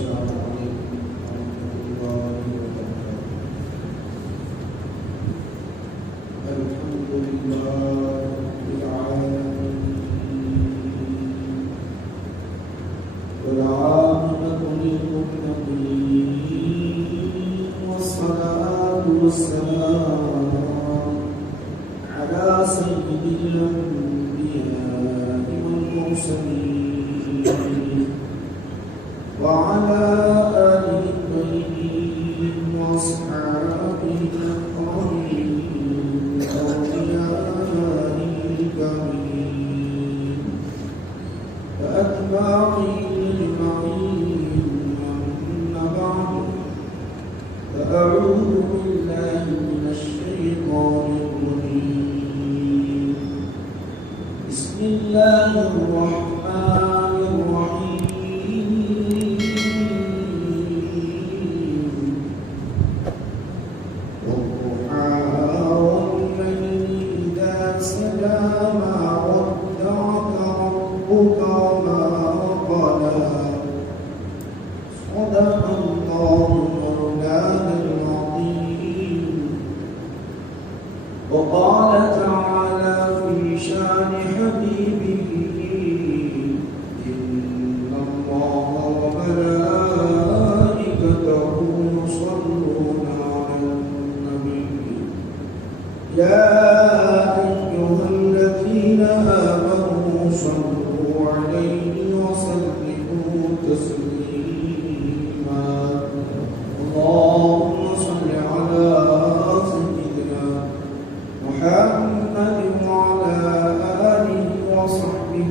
السلام عليكم ورحمة الله وبركاته. الحمد لله رب العالمين والعاقبة للمتقين والصلاة والسلام على سيد الأنبياء والمرسلين وعلى آله الطيبين وأصحابه الطاهرين وأوليائه الكريم وأتباعه أجمعين. أما بعد، فأعوذ بالله من الشيطان الرجيم. بسم الله الرحمن الرحيم. والضحى والليل إذا سجى ما ودعك ربك وما قلى. صدق الله مولانا العظيم. وقال تعالى في شان حبيبه: إن الله وملائكته يصلون على النبي يا أيها الذين آمنوا صلوا عليه وسلموا تسليما. اللهم صل على سيدنا محمد وعلى آله وصحبه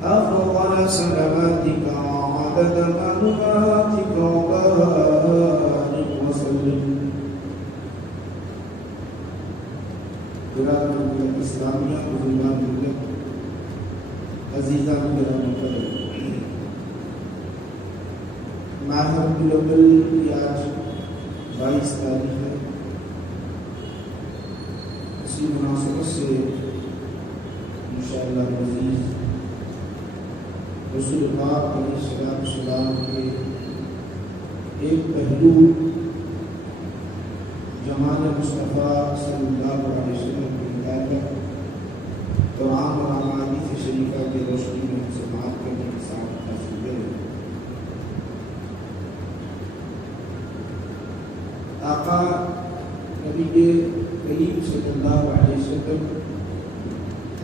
أفضل صلواتك وعدد معلوماتك وبارك وسلم. برادران ملت اسلامیہ، بزرگان ملت، عزیزان گرامی قدر، ماہ ربیع الاول کی آج 22 تاریخ ہے. اسی مناسبت سے انشاءاللہ عزیز رسول پاک علیہ السلام کے ایک پہلو جمال مصطفیٰ صلی اللہ علیہ وسلم کے مطابق قرآن اور احادیث شریفہ کی روشنی میں سماعت کرنے کے ساتھ حاصل ہے. آقا نبی کریم صلی اللہ علیہ وسلم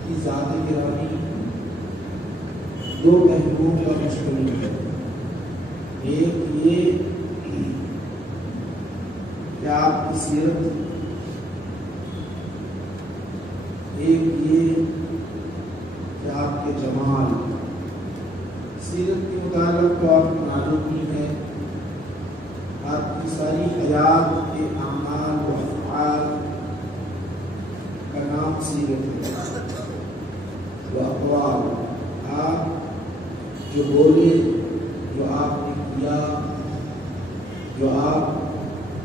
کی ذات گرامی دو پہلوؤں پر مشتمل ہے. ایک یہ کہ آپ کی سیرت، ایک یہ کہ آپ کے جمال. سیرت کے متعلق تو آپ کو معلوم ہی ہے، آپ کی ساری حیات کے اعمال و افعال کا نام سیرت ہے. وہ اقوال، آپ جو بولے، جو آپ نے کیا، جو آپ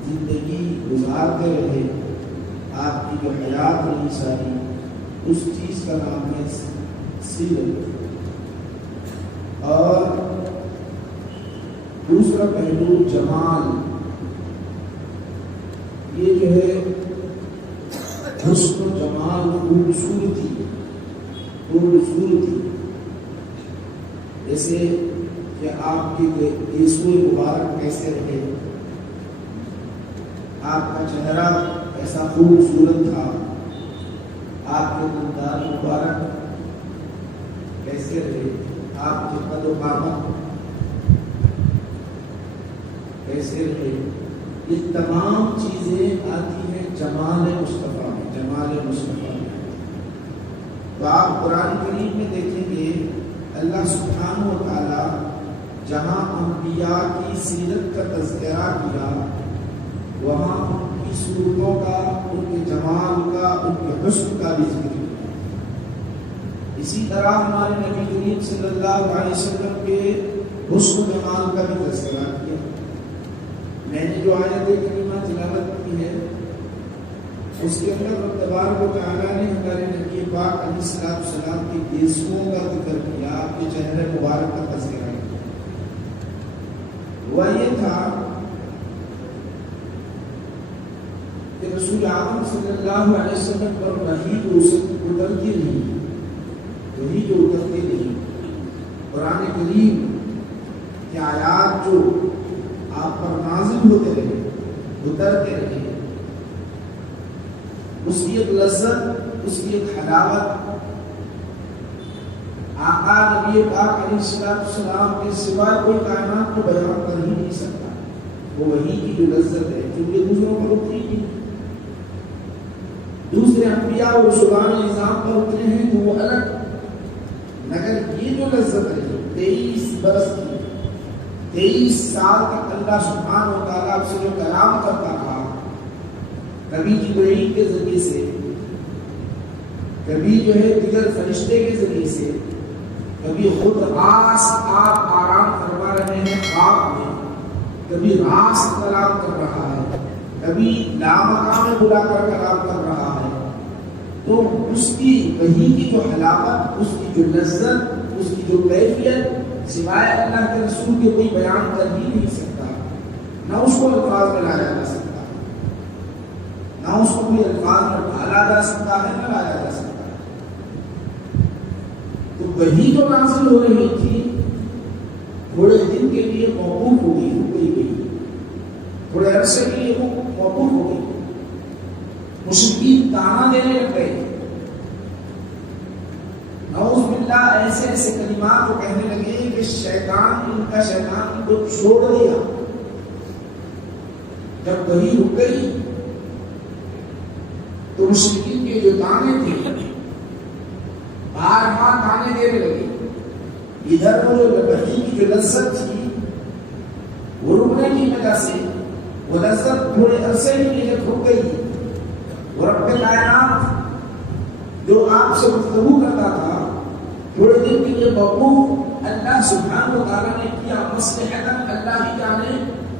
زندگی گزارتے رہے، آپ کی جو حیات رہی ساری، اس چیز کا نام ہے سیرت. اور دوسرا پہلو جمال، یہ جو ہے حسن و جمال، خوبصورتی. جیسے کہ آپ کے گیسوئے مبارک کیسے رہے، آپ کا چہرہ ایسا خوبصورت تھا، آپ کے دندان مبارک کیسے رہے، آپ کے قد و قامت کیسے رہے. یہ تمام چیزیں آتی ہیں جمال مصطفیٰ میں. تو آپ قرآن کریم میں دیکھیں گے اللہ سبحانہ و تعالی جہاں انبیاء کی سیرت کا تذکرہ کیا، وہاں ان کی صورتوں کا، ان کے جمال کا، ان کے حسن کا بھی ذکر کیا. اسی طرح ہمارے نبی کریم صلی اللہ علیہ وسلم کے حسن و جمال کا بھی تذکرہ کیا. میں نے جو آیت کریمہ تلاوت کی ہے اس کے اندر رب تبارک و تعالیٰ نے ہمارے نبی پاک علیہ السلام کے گیسوؤں کا ذکر کیا، آپ کے چہرے مبارک کا تذکرہ کیا. ہوا یہ تھا کہ رسول اعظم صلی اللہ علیہ وسلم پر وحی جو اترتی نہیں، وحی جو اترتی نہیں، قرآن کریم کے آیات جو آپ پر نازل ہوتے رہے، اترتے رہے، اس کی ایک لذت، اس کی ایک حلاوت آقا نبی پاک علیہ السلام کے سوا کوئی کائنات کو بیان کر ہی نہیں سکتا۔ وہ وحی کی جو لذت ہے کیونکہ دوسروں پر اتری نہیں، دوسرے انبیاء اور رسولان نظام پر اترے ہیں تو وہ الگ، مگر یہ جو لذت ہے 23 برس کی، 23 سال تک اللہ سبحانہ و تعالیٰ سے جو کلام کرتا رہا، کبھی جبرائیل کے ذریعے سے، کبھی جو ہے دیگر فرشتے کے ذریعے سے، کبھی خود آپ آرام فرما رہے ہیں خواب میں، کبھی راست کلام کر رہا ہے، کبھی لامکان میں بلا کر کلام کر رہا ہے، تو اس کی وحی کی جو حلاوت، اس کی جو لذت، اس کی جو کیفیت سوائے اللہ کے رسول کے کوئی بیان کر ہی نہیں سکتا، نہ اس کو الفاظ میں لایا جا سکتا، نہ اس کو کوئی الفاظ میں ڈھالا جا سکتا ہے، نہ لایا جا سکتا۔ تو وحی جو نازل ہو رہی تھی تھوڑے دن کے لیے موقوف ہو گئی، رک گئی، تھوڑے عرصے کے لیے وہ موقوف ہو گئی، مشرکین تانا دینے لگ گئے، نعوذ باللہ ایسے ایسے کلمات کو کہنے لگے کہ شیطان ان کا شیطان کو چھوڑ دیا۔ جب وحی رک گئی تو مشرکین کے جو تانے تھے بار بار تانے دینے لگے، ادھر وہ جو وحی کی جو لذت تھی وہ رکنے کی وجہ سے وہ لذت تھوڑے عرصے کے لیے جب رک گئی، وہ رب کائنات جو آپ سے گفتگو کرتا تھا تھوڑے دن کے لیے موقوف اللہ سبحانہ و تعالیٰ نے کیا، مصلحتاً اللہ ہی جانے،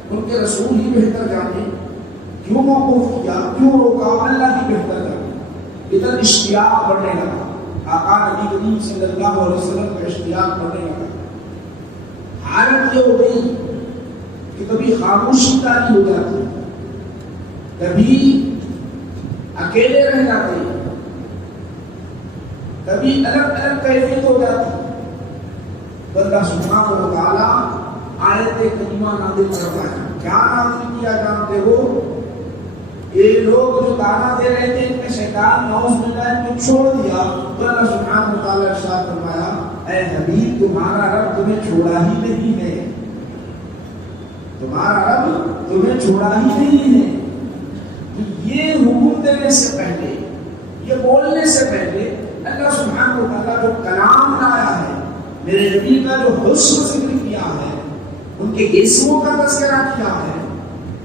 ان کے رسول ہی بہتر جانے کیوں موقوف کیا، کیوں روکا، اللہ ہی بہتر جانے۔ ادھر اشتیاق بڑھنے لگا، آقا نبی کریم صلی اللہ علیہ وسلم کا اشتیاق بڑھنے لگا۔ حالت یہ ہو گئی کہ کبھی خاموشی طاری ہو جاتی، کبھی اکیلے رہ جاتے، کبھی الگ الگ کیفیت ہو جاتی۔ اللہ سبحانہ و تعالیٰ آیت کریمہ نازل کرتا ہے، کیا نازل کیا جانتے ہو؟ یہ لوگ جو تانا دے رہے تھے ان میں شیطان نعوذ باللہ ان کو چھوڑ دیا، تو اللہ سبحانہ و تعالیٰ ارشاد فرمایا اے حبیب تمہارا رب تمہیں چھوڑا ہی نہیں ہے، تمہارا رب تمہیں چھوڑا ہی نہیں ہے۔ یہ حکم دینے سے پہلے، یہ بولنے سے پہلے اللہ سبحانہ و تعالیٰ جو کلام لایا ہے، میرے نبی کا جو حسن ذکر کیا ہے، ان کے اسموں کا تذکرہ کیا ہے،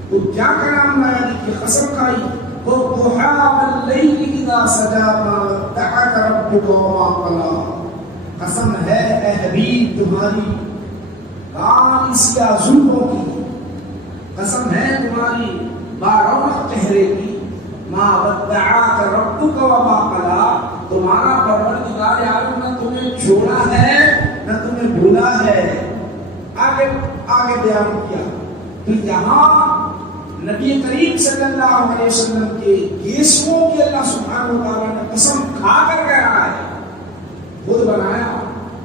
تو کیا کلام لایا کہ قسم کھائی وَالضُّحَىٰ وَاللَّيْلِ إِذَا سَجَىٰ مَا وَدَّعَكَ رَبُّكَ وَمَا قَلَىٰ۔ قسم ہے اے حبیب تمہاری کان سیاہ زلفوں کی، قسم ہے تمہاری بارونق چہرے کی، مَا وَدَّعَكَ رَبُّكَ وَمَا قَلَىٰ، تمہارا پروردگار عالم نہ تمہیں چھوڑا ہے نہ تمہیں بھولا ہے۔ آگے بیان کیا تو یہاں نبی کریم صلی اللہ علیہ وسلم کے اسموں کی اللہ سبحانہ و تعالیٰ نے قسم کھا کر کہہ رہا ہے، خود بنایا،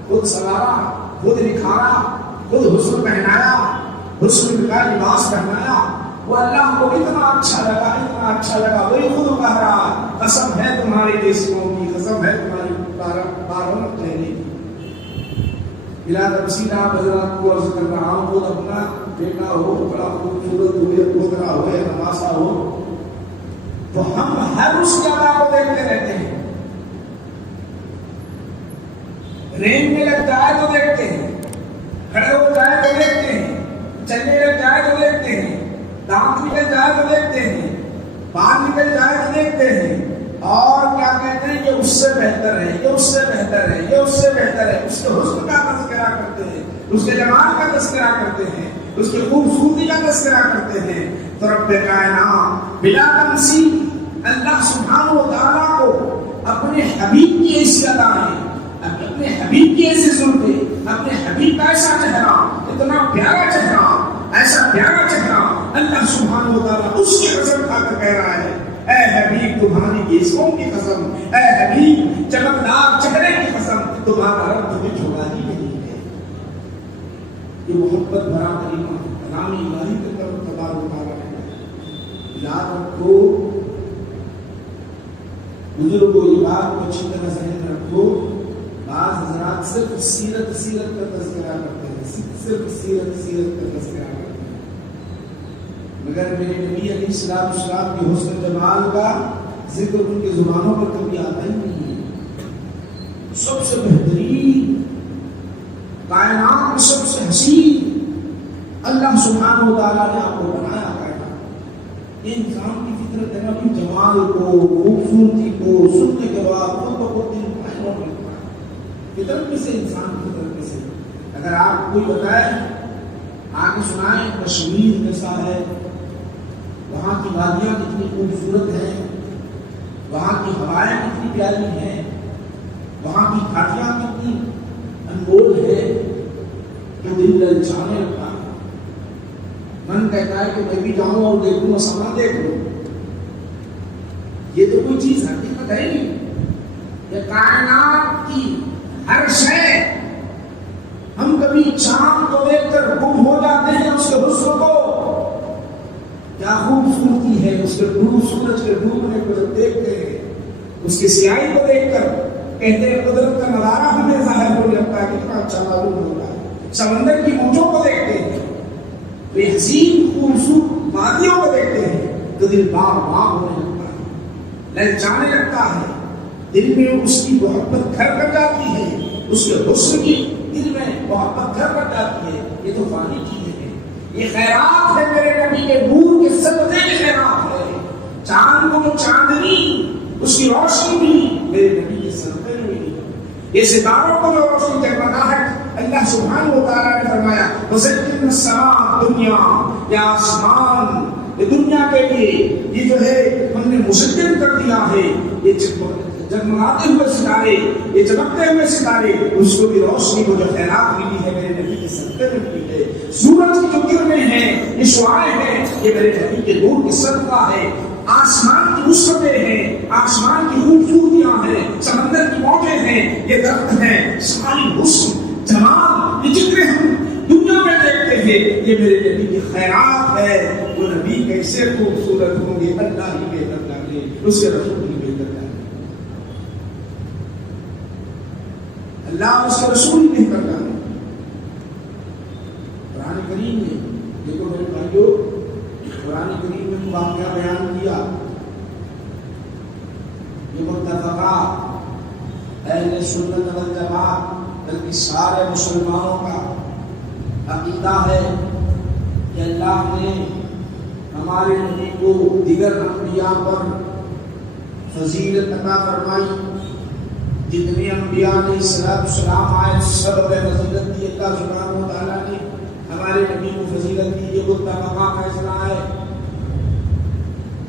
خود سوارا، خود نکھارا، خود حسن پہنایا، حسن کا لباس پہنایا، وہ اللہ کو اتنا اچھا لگا، اتنا اچھا لگا، وہی خود کہہ رہا قسم ہے تمہارے اسموں کی، قسم ہے تمہاری بارونق چہرے کی۔ بلا تفصیل آپ حضرات کو عرض کر رہا ہوں، خود اپنا بیٹا ہو، بڑا خوبصورت ہوئے، پوترا ہوئے، نواسا ہو، تو ہم ہر اس جگہ کو دیکھتے رہتے ہیں، رین میں لگ جائے تو دیکھتے ہیں، کھڑے ہو جائے تو دیکھتے ہیں، چلنے لگ جائے تو دیکھتے ہیں، دانت نکل جائے تو دیکھتے ہیں، بال نکل جائے تو دیکھتے ہیں، اور کیا کہتے ہیں کہ اس سے بہتر ہے، یہ اس سے بہتر ہے، یہ اس سے بہتر ہے، اس کے حسن کا تذکرہ کرتے ہیں، اس کے جمال کا تذکرہ کرتے ہیں، اس کی خوبصورتی کا تذکرہ کرتے ہیں۔ تو رب کائنات بلا تمثیل اللہ سبحانہ و تعالیٰ کو اپنے حبیب کی ایسی ادائیں، اپنے حبیب کی ایسی زلفیں، اپنے حبیب کا ایسا چہرہ، اتنا پیارا چہرہ، ایسا پیارا چہرہ اللہ سبحانہ و تعالیٰ اس کی قسم کھا کر کہہ رہا ہے اے حبیب تمہاری گیسوں کی قسم، اے حبیب چمکدار چہرے کی قسم، تمہارا رب تمہیں چھوڑا ہی نہیں ہے۔ یہ محبت بھرا کلمہ کلام الہی کے طرف تبارک و تعالیٰ ہے۔ یاد رکھو بزرگوں، یہ بات کو اچھی طرح ذہن رکھو، بعض حضرات صرف سیرت کا تذکرہ کرتے ہیں، صرف سیرت کا تذکرہ کرتے ہیں، مگر میرے نبی علیہ السلام کے حسن جمال کا ذکر ان کی زبانوں پر کبھی آتا ہی نہیں ہے۔ سب سے بہترین، کائنات میں سب سے حسین اللہ سبحانہ و تعالیٰ نے آپ کو بنایا ہے۔ یہ انسان کی فطرت ہے نا، اپنی جمال کو، خوبصورتی کو سننے کے بعد خود بخود دل مطمئن ہوتا ہے۔ فطرت میں سے، انسان کی فطرت میں سے اگر آپ کوئی بتائے، آگے سنائیں کشمیر کیسا ہے، وہاں کی وادیاں کتنی خوبصورت ہیں، وہاں کی ہوائیں کتنی پیاری ہیں، وہاں کی گھاٹیاں کتنی انمول ہے، تو دل للچانے لگتا ہے، من کہتا ہے کہ میں بھی جاؤں اور دیکھوں، سامان دیکھوں۔ یہ تو کوئی چیز حقیقت ہے نہیں، یہ کائنات کی ہر شے۔ ہم کبھی چاند کو دیکھ کر گم ہو جاتے ہیں اس کے حسن کو، کیا خوبصورتی ہے اس کے ڈوب، سورج کے ڈوبنے کو جب دیکھتے ہیں، اس کی سیاہی کو دیکھ کر کہتے ہیں قدرت کا نظارہ ہمیں ظاہر ہو جاتا ہے، کتنا اچھا معلوم ہوتا ہے۔ سمندر کی موجوں کو دیکھتے ہیں، بے حسین خوبصورت وادیوں کو دیکھتے ہیں تو دل باغ باغ ہونے لگتا ہے، للچانے لگتا ہے، دل میں اس کی محبت گھر کر جاتی ہے، اس کے حسن کی دل میں محبت گھر کر جاتی ہے۔ یہ تو فانی چیزیں ہیں، یہ خیرات ہے میرے نبی کے نور کے صدقے کی خیرات ہے۔ چاند کو چاندنی، اس کی روشنی بھی میرے نبی کے صدقے میں ملی۔ یہ ستاروں کو جو روشنی جگمگاہٹ اللہ سبحانہ و تعالیٰ نے فرمایا وَزَيَّنَّا السَّمَاءَ الدُّنْيَا، یا آسمان یہ دنیا کے لیے یہ جو ہے ہم نے مزین کر دیا ہے، یہ جگمگاتے ہوئے ستارے، یہ چمکتے ہوئے ستارے، اس کو بھی روشنی کو جو خیرات ملی ہے میرے نبی کے صدقے میں ملی ہے۔ سورج کی جو کرنیں ہیں، یہ شعاعیں ہیں، یہ میرے نبی کے نور کی صدقہ ہے۔ آسمان کی وسعتیں ہیں، آسمان کی خوبصورتیاں ہیں، سمندر کی موجیں ہیں، یہ درخت ہیں، ساری حسن جمال یہ جتنے ہم دنیا میں دیکھتے ہیں یہ میرے نبی کی خیرات ہے۔ وہ نبی کیسے خوبصورت ہوں گے، اللہ ہی بہتر جانے، اس کے رسول ہی بہتر جانے، اللہ اس کے رسول ہی بہتر جانے۔ قرآن کریم نے دیکھو میرے بھائیو، قرآن کریم میں واقعہ بیان کیا، یہ متفقہ اہل سنت والجماعت بلکہ سارے مسلمانوں کا عقیدہ ہے کہ اللہ نے ہمارے نبی کو دیگر انبیاء پر فضیلت عطا فرمائی۔ جتنے انبیاء علیہ السلام آئے سب کو فضیلت دی، اللہ سبحانہ و تعالیٰ نے ہمارے نبی کو فضیلت دی۔ یہ متفقہ فیصلہ ہے،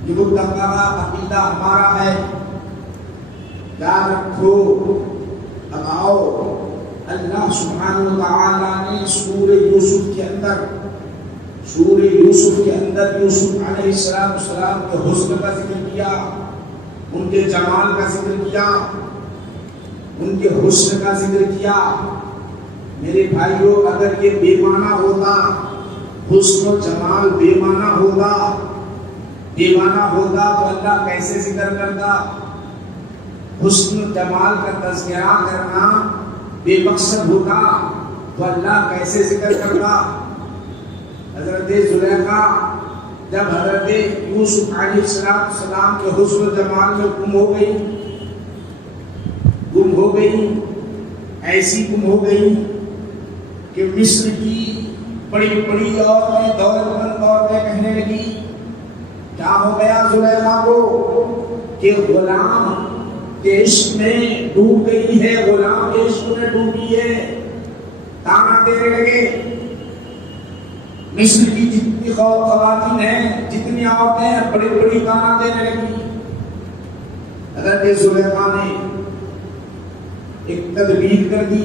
یہ متفقہ عقیدہ ہمارا ہے۔ یاد رکھو، اب آؤ، اللہ سبحانہ و تعالیٰ نے سورہ یوسف کے اندر یوسف علیہ السلام کے حسن کا ذکر کیا، ان کے جمال کا ذکر کیا، ان کے حسن کا ذکر کیا۔ میرے بھائیوں، اگر یہ بے معنی ہوتا، حسن و جمال بے معنی ہوتا تو اللہ کیسے ذکر کرتا؟ حسن و جمال کا تذکرہ کرنا بے مقصد ہوتا تو اللہ کیسے ذکر کرتا؟ حضرت زلیخا جب حضرت یوسف علیہ السلام کے حسن و جمال میں گم ہو گئی، ایسی گم ہو گئی کہ مصر کی بڑی بڑی عورتیں، دولت مند عورتیں کہنے لگی، کیا ہو گیا زلیخا کو کہ غلام کے عشق میں ڈوب گئی ہے، غلام کے عشق میں ڈوبی ہے، تانا دینے لگے۔ مصر کی جتنی خواتین ہیں، جتنی عورتیں ہیں، بڑی بڑی تانا دینے لگی۔ حضرت زلیخا نے ایک تدبیر کر دی،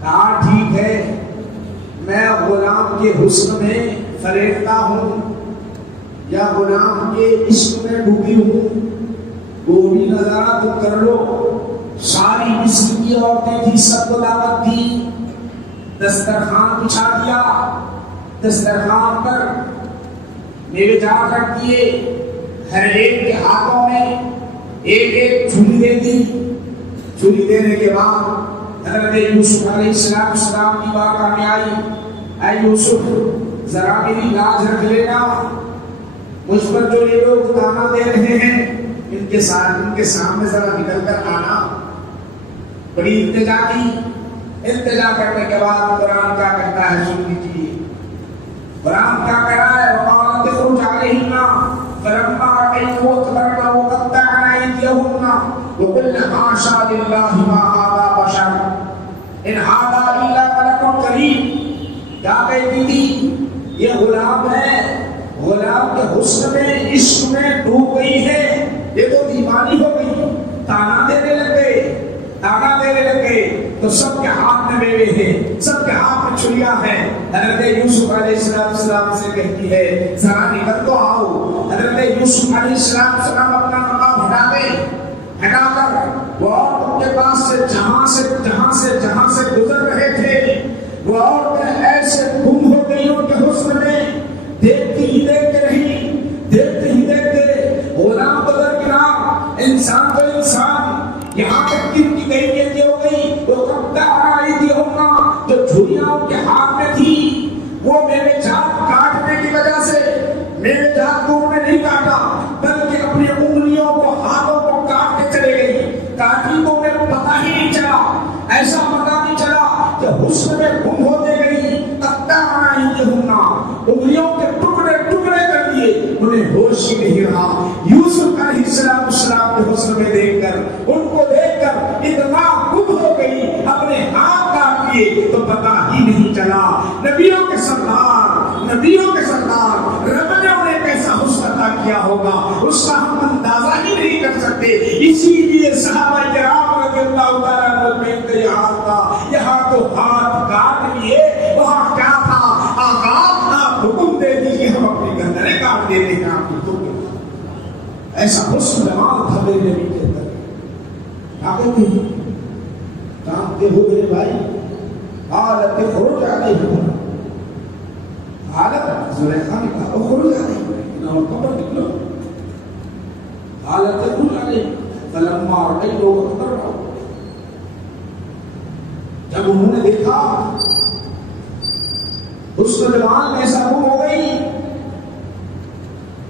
کہا ٹھیک ہے، میں غلام کے حسن میں فریفتہ ہوں یا غلام کے عشق میں ڈوبی ہوں، وہ بھی نظارہ تم کر لو۔ ساری مصر کی عورتیں تھی، سب کو دعوت دی، دسترخوان بچھا دیا، دسترخوان پر میوے جات رکھ دیے، ہر ایک کے ہاتھوں میں ایک ایک جھولی دے دی۔ جھولی دینے کے بعد حضرت یوسف علیہ السلام کی بات آنے آئی، اے یوسف ذرا میری لاج رکھ لینا، مجھ پر جو یہ لوگ تانا دے رہے ہیں ان کے سامنے ذرا نکل کر آنا۔ بڑی التجا کی، التجا کرنے کے بعد قرآن کیا کہتا ہے سن لیجیے۔ قرآن کیا کہہ رہا ہے؟ وقالت اخرج علیہن فلما رأیتہ اکبرن وقطعن ایدیہن وقلن حاشا للہ ما ھذا بشر ان ھذا الا ملک کریم۔ کیا کہتی تھی؟ یہ غلام ہے، غلام کے حسن میں عشق میں ڈوب گئی ہے، یہ تو دیوانی ہو گئی۔ تانا دینے لگے تو سب کے ہاتھ میں میوے ہیں، سب کے ہاتھ میں چھریاں ہیں۔ حضرت یوسف علیہ السلام سے کہتی ہے ذرا نکل تو آؤ۔ حضرت یوسف علیہ السلام اپنا نقاب ہٹا کر وہ عورت کے پاس سے جہاں سے گزر رہے تھے، وہ عورتیں ایسے گم ہو گئی ان کے حسن میں، دیکھتی ہی دیکھتے غلام بدر گرا، انسان تو انسان، یہاں تک کہ ان کی کیفیت ہو گئی وہ کب تک آئی تھی ہوگا جو جھولیاں ان کے ہاتھ میں تھی، وہ میرے جات کاٹنے کی وجہ سے میرے جات کو انہوں نے نہیں کاٹا بلکہ اپنی انگلیوں کو ہاتھوں کو کاٹ کے چلے گئی، کاٹی تو انہیں پتہ ہی نہیں چلا، ایسا پتہ نہیں چلا کہ حسن میں گم ہوتے گئی، انگلیوں کے ٹکڑے کر دیے، انہیں ہوش ہی نہیں رہا۔ یوسف علیہ السلام کے حسن میں دیکھ کر اتنا گم ہو گئی، اپنے ہاتھ کاٹ لیے تو پتہ ہی نہیں چلا۔ نبیوں کے سردار رب نے انہیں کیسا حسن عطا کیا ہوگا اس کا ہم اندازہ ہی نہیں کر سکتے۔ اسی لیے صحابہ کرام رضی اللہ تعالیٰ عنہ میں انتہا تھا، یہاں تو ہاتھ کاٹ لیے، وہاں کیا تھا؟ آپ حکم دے دیجیے ہم اپنی گردنیں کاٹ دیتے ہیں آپ کی تو ایسا حسن جمال تھا میرے نبی کے اندر۔ کیا کہتے ہیں؟ جانتے ہو میرے بھائی، حالت خروج علیہ، حالت زلیخا نے کہا خروج علیہ، نہ قبر نکلو، حالت خروج علیہ فلما رأیتہ اکبرن، جب انہوں نے دیکھا اس نوجوان ایسا گم ہو گئی،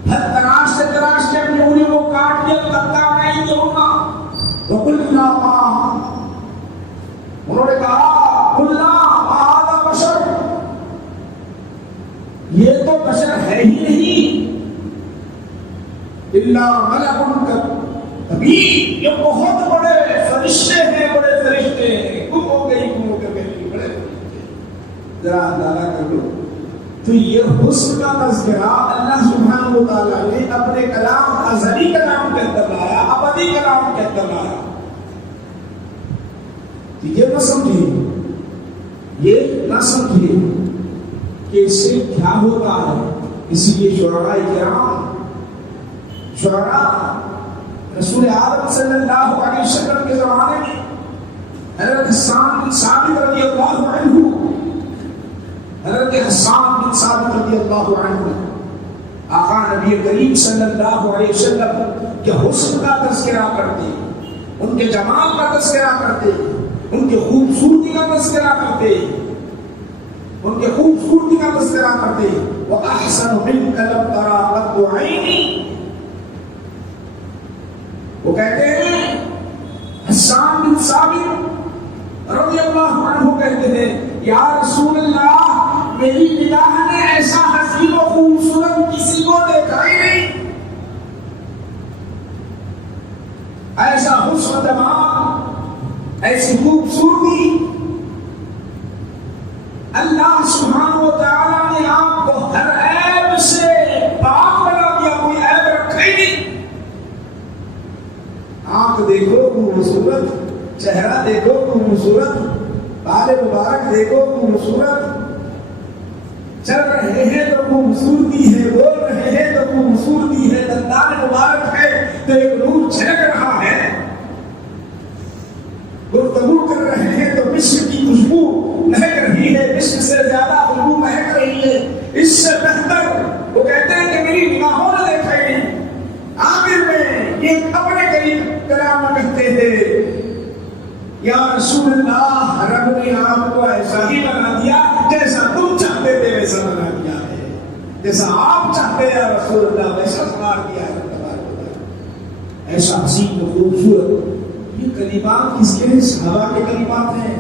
تراش سے اپنی انگلیوں کو کاٹ لیا، تبتا نہیں ہوگا۔ وقلنا انہوں نے کہا قلنا ھذا بشر، یہ تو بشر ہے ہی نہیں، الا ملک کریم، یہ بہت بڑے فرشتے ہیں، گم ہو گئی بڑے۔ ذرا اندازہ کر لو تو یہ حسن کا تذکرہ اللہ سبحانہ و تعالیٰ نے اپنے کلام، ازلی کلام کے اندر لایا، ابدی کلام کے اندر لایا۔ یہ نہ سمجھے کہ اس سے کیا ہوتا ہے۔ اسی لیے شعراء کرام، رسول اعظم صلی اللہ علیہ وسلم کے زمانے میں حضرت حسان بن ثابت رضی اللہ عنہ، آقا نبی کریم صلی اللہ علیہ وسلم کے حسن کا تذکرہ کرتے، ان کے جمال کا تذکرہ کرتے، ان کی خوبصورتی کا تذکرہ کرتے، وَأَحْسَنُ مِنْكَ لَمْ تَرَى قَطُّ عَيْنِي، وہ کہتے ہیں حسان بن ثابت رضی اللہ عنہ کہتے ہیں یا رسول اللہ میری نگاہ نے ایسا حسین و خوبصورت کسی کو دیکھا ہی نہیں، ایسا حسن جمال، ایسی خوبصورتی۔ اللہ سبحانہ و تعالیٰ نے آپ کو ہر عیب سے پاک بنا دیا، کوئی عیب رکھا ہی نہیں۔ آنکھ دیکھو خوبصورت، چہرہ دیکھو خوبصورت، بال مبارک دیکھو خوبصورت، چل رہے ہیں تو خوبصورتی ہے، بول رہے ہیں تو خوبصورتی ہے، دندان مبارک ہے تو ایک نور چھلک رہا ہے، گفتگو کر رہے ہیں تو مسک کی خوشبو مہک رہی ہے، مسک سے زیادہ خوشبو مہک رہی ہے، اس سے بہتر وہ کہتے ہیں کہ میری نگاہوں نے دیکھا ہی نہیں۔ آخر میں یہ اپنے قریب کلام کہتے ہیں یا رسول اللہ، رب نے آپ کو ایسا ہی بنا دیا جیسا تم چاہتے تھے ویسا بنا دیا ہے، جیسا آپ چاہتے ہیں یا رسول اللہ ویسا سوار دیا ہے۔ ایسا حسین و خوبصورت یہ کلمات کس کے ہیں؟ صحابہ کے کلمات ہیں،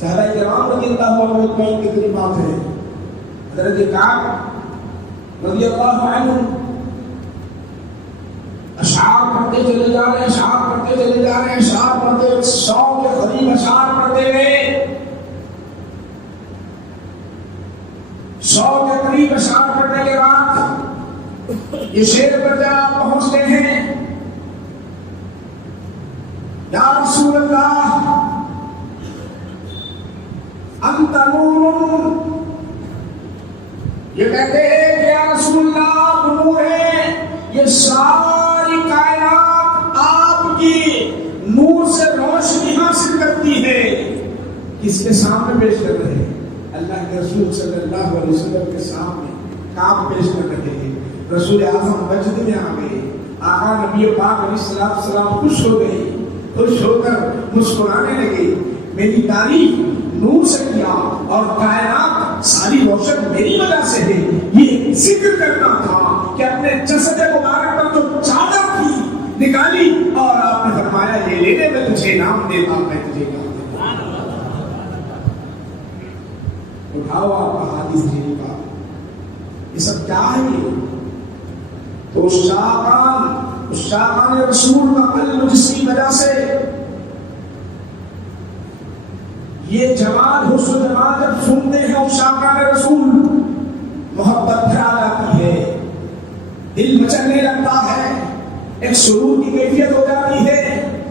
صحابہ کرام رضی اللہ عنہ کے کلمات ہیں۔ حضرت کعب رضی اللہ عنہ اشعار پڑھتے چلے جا رہے ہیں، اشعار پڑھتے چلے جا رہے ہیں، اشعار پڑھتے 100 کے قریب اشعار پڑھتے گئے، 100 کے قریب اشعار پڑھنے کے بعد یہ شعر پر جب پہنچتے ہیں یا رسول اللہ انت نور، یہ کہتے ہیں کہ یا رسول اللہ آپ نور ہیں، یہ ساری کائنات آپ کی نور سے روشنی حاصل کرتی ہے۔ کس کے سامنے پیش کر رہے ہیں؟ اللہ کے رسول صلی اللہ علیہ وسلم کے سامنے کام پیش کر رہے ہیں۔ رسول اعظم مسجد میں آ گئے، آقا نبی پاک علیہ السلام خوش ہو گئے، خوش ہو کر مسکرانے لگے، میری تعریف نور سے کیا اور کائنات ساری روشن میری وجہ سے ہے، یہ ذکر کرنا تھا کہ اپنے جسد مبارک پر جو چادر تھی نکالی اور آپ نے فرمایا یہ لینے میں تجھے نام دیتا، میں تجھے نام دیتا۔ اٹھاؤ آپ کا حدیث جی کا، یہ سب کیا ہے؟ یہ تو شاقان رسول کا قلب جس کی وجہ سے یہ جمال حسن جمال جب سنتے ہیں شاقان رسول محبت پھر آ جاتی ہے، دل مچلنے لگتا ہے، ایک سرور کی کیفیت ہو جاتی ہے،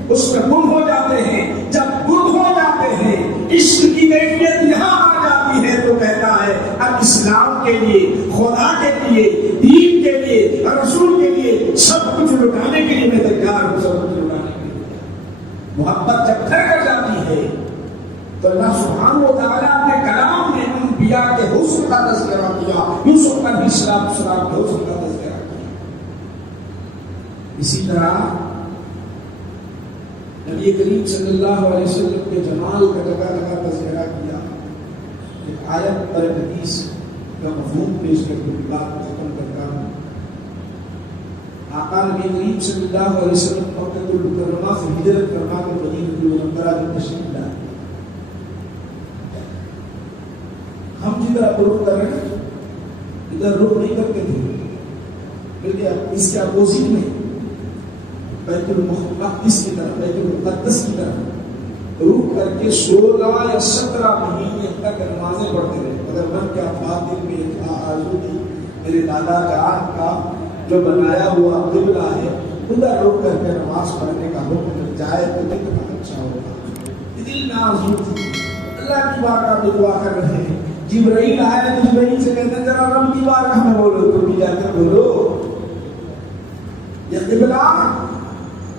اس میں گم ہو جاتے ہیں۔ جب گم ہو جاتے ہیں عشق کی کیفیت یہاں آ جاتی ہے تو کہتا ہے اب اسلام کے لیے، خدا کے لیے، دین کے لیے، رسول کے لیے سب کچھ لٹانے کے لیے میں تیار ہوں، سب کچھ لٹانے کے لیے۔ محبت جب گھر کر جاتی ہے تو اللہ سبحانہ و تعالیٰ اپنے کلام میں انبیاء کے حسن کا تذکرہ کیا، یوسف علیہ السلام کے حسن کا تذکرہ کیا۔ اسی طرح نبی کریم صلی اللہ علیہ وسلم کے جمال کا جگہ جگہ تذکرہ کیا۔ ایک آیت اور ایک حدیث کا مفہوم پیش کر کے بات ختم کرتا ہوں۔ آقا نبی کریم صلی اللہ علیہ وسلم مکہ المکرمہ سے ہجرت فرما کر مدینہ المنورہ میں تشریف لائے۔ ہم جدھر رخ کر رہے ہیں ادھر رخ نہیں کرتے تھے، بلکہ اس کے اپوزٹ میں بیت المقدس کی طرف، بیت المقدس کی طرف رخ کر کے 16 یا 17 مہینے تک نمازیں پڑھتے رہے۔ مگر من کے افاطر میں ایک آرزو تھی، میرے دادا جان کا جو بنایا ہوا قبلہ ہے ادھر رخ کر کے نماز پڑھنے کا حکم مل جائے تو کتنا اچھا ہوگا۔ دل میں آرزو تھی، اللہ کی بارگاہ میں دعا کر رہے ہیں۔ جبرائیل آیا تو جبرائیل سے کہتے ہیں ذرا رب کی بارگاہ میں بولو، تو بھی جا کر بولو یہ قبلہ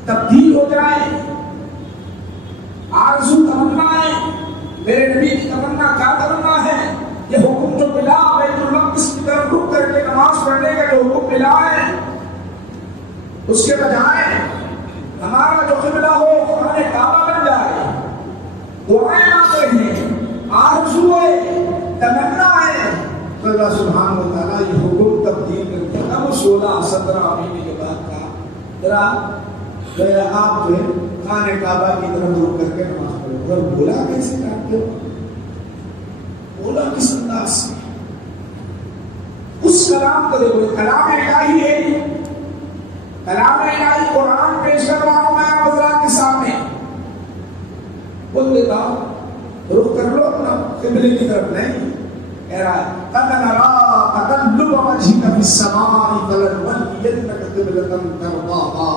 تبدیل ہو جائے۔ آرزو تمنا ہے، میرے نبی کی تمنا کیا تمنا ہے؟ یہ حکم جو ملا بیت المقدس کی طرف رخ کر کے نماز پڑھنے کا جو حکم ملا ہے، اس کے بجائے ہمارا جو قبلہ ہو خانہ کعبہ بن جائے۔ دعائیں مانگتے ہیں، آرزو ہے، تمنا ہے، تو اللہ سبحانہ و تعالیٰ یہ حکم تبدیل کر کے اب 16-17 مہینے کے بعد کہا ذرا آپ جو ہے خانہ کعبہ کی طرف رخ کر کے نماز پڑھو۔ اور بولا کیسے کرتے ہو؟ بولا کس انداز سے؟ اس کلام کو دیکھو، کلام الہی ہے، کلام الہی قرآن پیش کر رہا ہوں میں حضرات کے سامنے۔ بول دیتا ہوں رخ کر لو اپنا قبلے کی طرف، نہیں کہہ رہا ہے قد نرى تقلب وجهك في السماء فلنولينك قبلة ترضاها۔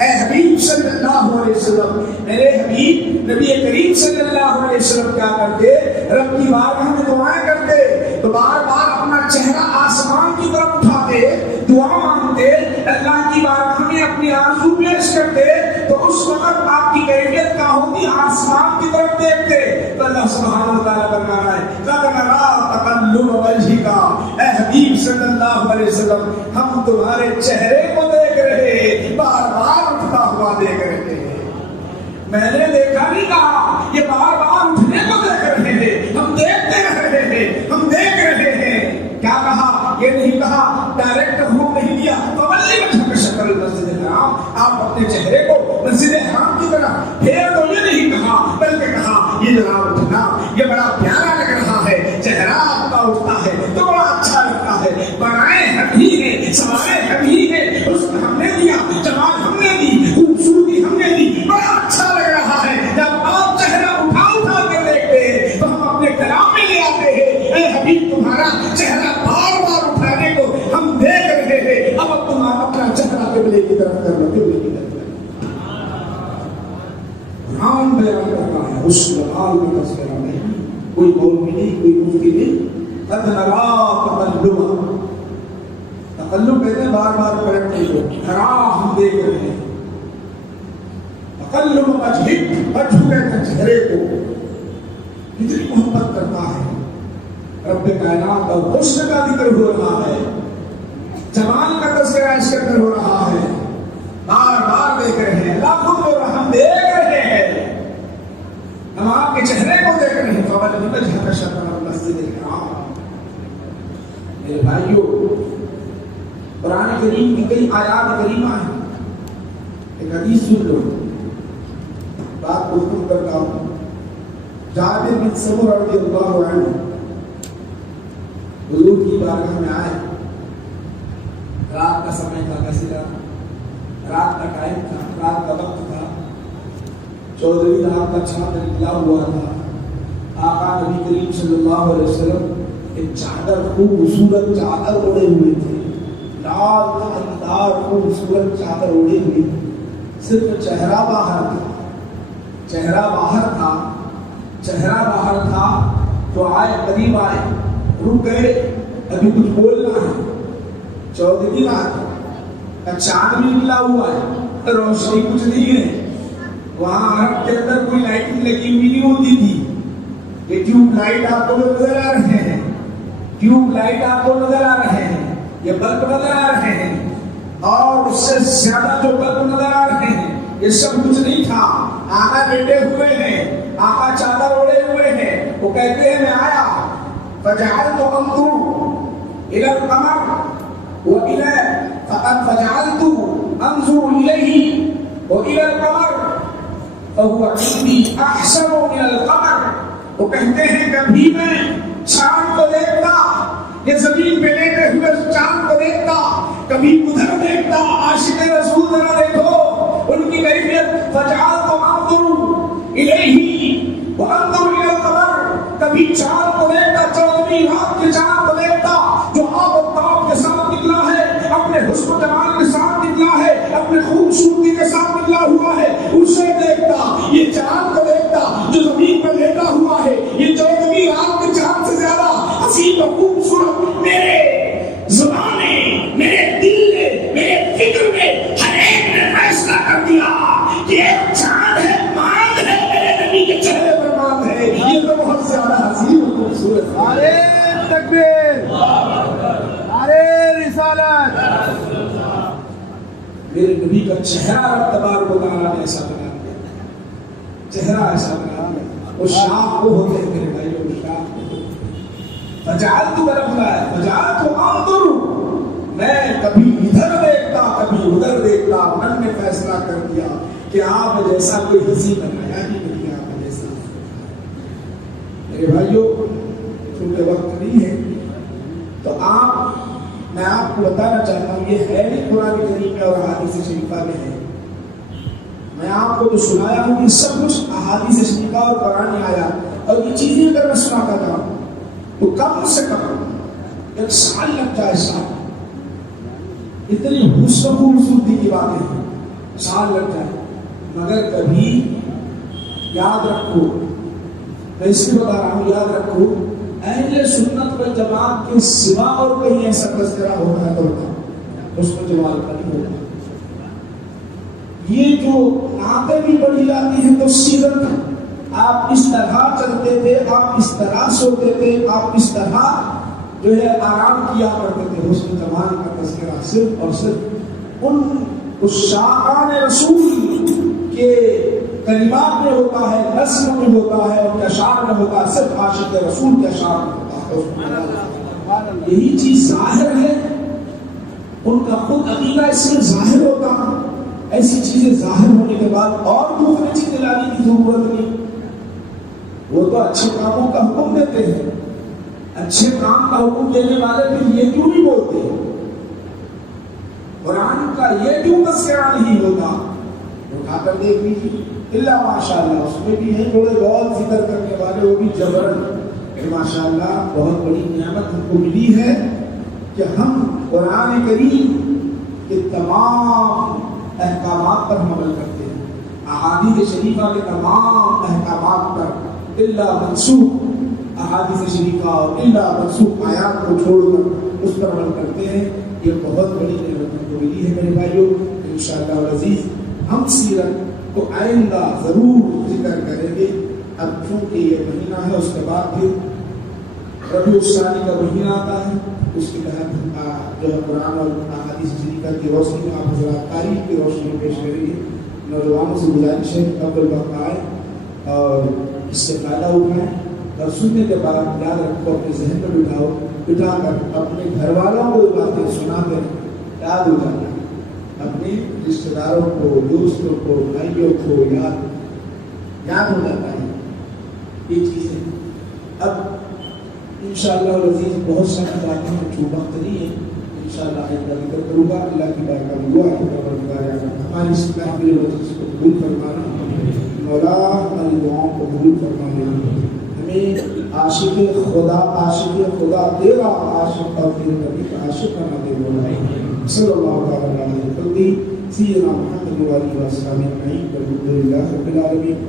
اے حبیب صلی اللہ علیہ وسلم، میرے حبیب نبی کریم صلی اللہ علیہ وسلم کیا کرتے؟ رب کی بارگاہ میں دعائیں کرتے تو تو بار بار اپنا چہرہ آسمان کی طرف اٹھاتے، دعا مانگتے، اللہ کی بارگاہ میں اپنی آرزو پیش کرتے، تو اس وقت آپ کی کیفیت کیا ہوتی؟ آسمان کی طرف دیکھتے تو اللہ سبحانہ وتعالیٰ فرما رہا ہے قَدْ نَرَىٰ تَقَلُّبَ وَجْهِكَ، اے حبیب صلی اللہ علیہ وسلم، ہم تمہارے چہرے کو دیکھ رہے ہیں، بار بار اٹھتا ہوا دیکھ رہے ہیں۔ میں نے دیکھا نہیں کہا، یہ بار بار اٹھنے کو دیکھ رہے ہیں، ہم دیکھتے رہے ہیں، ہم دیکھ رہے ہیں۔ کیا کہا؟ یہ نہیں کہا، ڈائریکٹ حکم نہیں دیا فَوَلِّ وَجْهَكَ شَطْرَ الْمَسْجِدِ الْحَرَامِ، آپ اپنے چہرے کو مسجد حرام کی طرف پھیر دو، یہ نہیں کہا، بلکہ کہا یہ جناب اٹھنا، یہ بڑا پیارا لگ رہا ہے، چہرہ آپ کا اٹھتا ہے تو بڑا اچھا لگتا ہے، بنائے ہم ہی ہیں، سوائے ہم ہی ہیں، حسن ہم نے دیا، جمال ہم نے دی، خوبصورتی ہم نے دی، بڑا اچھا لگ رہا ہے۔ جب آپ چہرہ اٹھا اٹھا کے دیکھتے ہیں تو ہم اپنے کلام میں لے آتے ہیں، اے حبیب تمہارا چہرہ بار بار اٹھانے کو ہم دیکھ رہے ہیں، اب تم اپنا چہرہ قبلے کی طرف کر لو، قبلے کی طرف۔ قرآن بیان کرتا ہے اس جمال میں تذکرہ نہیں، کوئی مولوی نہیں، کوئی مفتی نہیں۔ قَدْ نَرَىٰ تَقَلُّبَ، تقلب کہتے ہیں بار بار پلٹنے کو، نَرَىٰ ہم دیکھ رہے ہیں، تقلب وجهك، وجہ کہتے ہیں چہرے کو، کتنی محبت کرتا ہے رب کائنات، اور حسن کا ذکر ہو رہا ہے، جمال کا تذکرہ اس کے اندر ہو رہا ہے، بار بار دیکھ رہے ہیں، اللہ خود ہو رہا، ہم دیکھ رہے ہیں، ہم آپ کے چہرے کو دیکھ رہے ہیں۔ فَوَلِّ وَجْهَكَ شَطْرَ الْمَسْجِدِ الْحَرَامِ۔ میرے بھائیو، قرآن کریم کی کئی آیات کریمہ ہیں، ایک حدیث سن لو، بات کو ختم کرتا ہوں۔ جابر بن سمرہ رضی اللہ عنہ حضور کی بارگاہ میں آئے، رات کا سمے تھا، کثیرہ رات کا ٹائم تھا، رات کا وقت تھا، 14ویں رات کا چاند نکلا ہوا تھا۔ آقا نبی کریم صلی اللہ علیہ وسلم ایک چادر، خوبصورت چادر اوڑے ہوئے تھے، لال دار خوبصورت چادر اوڑے ہوئے، صرف چہرہ باہر تھا، چہرہ باہر تھا، چہرہ باہر تھا۔ تو آئے، قریب آئے، رک گئے، ابھی کچھ بولنا ہے، 14ویں رات کا چاند بھی نکلا ہوا ہے، روشنی کچھ نہیں ہے، وہاں عرب کے اندر کوئی لائٹنگ لگی ہوئی نہیں ہوتی تھی، یہ ٹیوب لائٹ آپ کو نظر آ رہے ہیں، ٹیوب لائٹ آپ کو نظر آ رہے ہیں، یہ بلب نظر آ رہے ہیں، اور اس سے زیادہ جو بلب نظر آ رہے ہیں، یہ سب کچھ نہیں تھا۔ آقا لیٹے ہوئے ہیں، آقا چادر اوڑے ہوئے ہیں، وہ کہتے ہیں میں آیا فجعلت انظر الى القمر فجعلت انظر الیہ والى القمر فهو عندي احسن من القمر۔ وہ کہتے ہیں کبھی میں چاند کو دیکھتا، یہ زمین پہ لیٹے ہوئے چاند کو دیکھتا، کبھی ادھر دیکھتا، عاشق رسول ذرا دیکھو ان کی کیفیت، فجعلت انظر الیہ وانظر الی القمر، کبھی چاند کو دیکھتا، 14ویں رات کے چاند کو دیکھتا جو آب و تاب کے ساتھ نکلا ہے، اپنے حسن و جمال کے ساتھ نکلا ہے، اپنے خوبصورتی کے ساتھ نکلا ہوا ہے، اسے دیکھتا، یہ چاند کو دیکھتا جو زمین پر لیٹا ہوا ہے، یہ 14ویں رات کے چاند سے زیادہ حسین و خوبصورت میرے زبان نے، میرے دل نے، میرے فکر میں ہر ایک نے فیصلہ کر دیا کہ ایک چاند ہے، ماند ہے، میرے نبی کے چہرے پر ماند ہے، یہ تو بہت زیادہ حسین و خوبصورت ہے۔ نعرے تکبیر، نعرے رسالت۔ میرے نبی کا چہرہ رب تبارک و تعالیٰ نے ایسا بنا دیا، چہرہ ایسا بنا دیا، وہ شاخ وہ ہوتے ہیں میرے بھائی، وہ شاخ فجعلت برفلا ہے، فجعلت انظر، میں کبھی ادھر دیکھتا کبھی ادھر دیکھتا، من نے فیصلہ کر دیا کہ آپ جیسا کوئی حسین بنایا ہی نہیں، آپ جیسا۔ میرے بھائیوں، چونکہ وقت نہیں ہے تو میں آپ کو بتانا چاہتا ہوں، یہ ہے بھی قرآن کریم میں اور احادیث شریفہ میں ہے۔ میں آپ کو جو سنایا ہوں یہ سب کچھ احادیث شریفہ اور قرآن آیا، اور یہ چیزیں اگر میں سناتا جاؤں تو کم سے کم 1 سال لگ جائے، سال، اتنی حسن خوبصورتی کی باتیں ہیں، سال لگ جائے، مگر کبھی یاد رکھو، میں اس لیے بتا رہا ہوں یاد رکھو، اہل سنت و جماعت کے سوا اور کہیں ایسا تذکرہ ہوتا ہے تو اس کو جمال کا نہیں ہوتا. یہ جو نعتیں بھی پڑھی جاتی ہیں تو سیرت آپ اس طرح چلتے تھے, آپ اس طرح سوتے تھے, آپ اس طرح جو ہے آرام کیا کرتے تھے. حسن جمال کا تذکرہ صرف اور صرف ان عشاقان رسول کے کلمات میں ہوتا ہے, نظم میں ہوتا ہے, ان کے اشعار میں ہوتا ہے, صرف عاشق رسول کے اشعار میں ہوتا ہے. یہی چیز ظاہر ہے, ان کا خود عقیدہ اس میں ظاہر ہوتا ہے. ایسی چیزیں ظاہر ہونے کے بعد اور دوسری چیزیں لانے کی ضرورت نہیں. وہ تو اچھے کاموں کا حکم دیتے ہیں, اچھے کام کا حکم دینے والے پھر یہ کیوں نہیں بولتے؟ قرآن کا یہ کیوں تذکرہ نہیں ہوتا؟ اٹھا کر دیکھ لیجیے, اللہ ماشاء اللہ اس میں بھی ہیں تھوڑے بہت ذکر کرنے والے, وہ بھی جبرن. ماشاء اللہ بہت بڑی نعمت ہم کو ملی ہے کہ ہم قرآن کریم کے تمام احکامات پر عمل کرتے ہیں. احادیث شریفہ کے تمام احکامات پر الا منسوخ احادیث شریفہ اور الا منسوخ آیات کو چھوڑ کر اس پر عمل کرتے ہیں. یہ بہت بڑی نعمت ہم کو ملی ہے میرے بھائیوں. انشاءاللہ العزیز ہم سیرت کو آئندہ ضرور ذکر کریں گے. اب چونکہ یہ مہینہ ہے, اس کے بعد پھر ربیع الثانی کا مہینہ آتا ہے, اس کے تحت جو ہے قرآن اور احادیث شریفہ کی روشنی میں آپ حضرات تاریخ کی روشنی میں پیش کریں گے. نوجوانوں سے گزارش ہے قبل وقت آئے اور اس سے فائدہ اٹھائیں, اور سننے کے بعد یاد رکھو, اپنے ذہن میں بٹھا کر اپنے گھر والوں کو باتیں سنا کر یاد ہو جانا, اپنے رشتے داروں کو, دوستوں کو, بھائیوں کو یاد ہو جاتا ہے یہ چیزیں. اب انشاءاللہ العزیز بہت ساری باتیں ہیں, جو وقت نہیں ہے انشاءاللہ آئندہ ذکر کروں گا. اللہ کی بارگاہ میں دعا ہے ہماری اس محفل مجلس کو قبول فرمانا, مولا ہماری دعاؤں کو قبول فرمانا, ہمیں عاشق خدا تیرا عاشق اور تیرے نبی کا عاشق بنا دے. مولا صلی اللہ علیہ وسلم سیدنا محمد و علیہ وسلم اجمعین. الحمد للہ رب العالمین.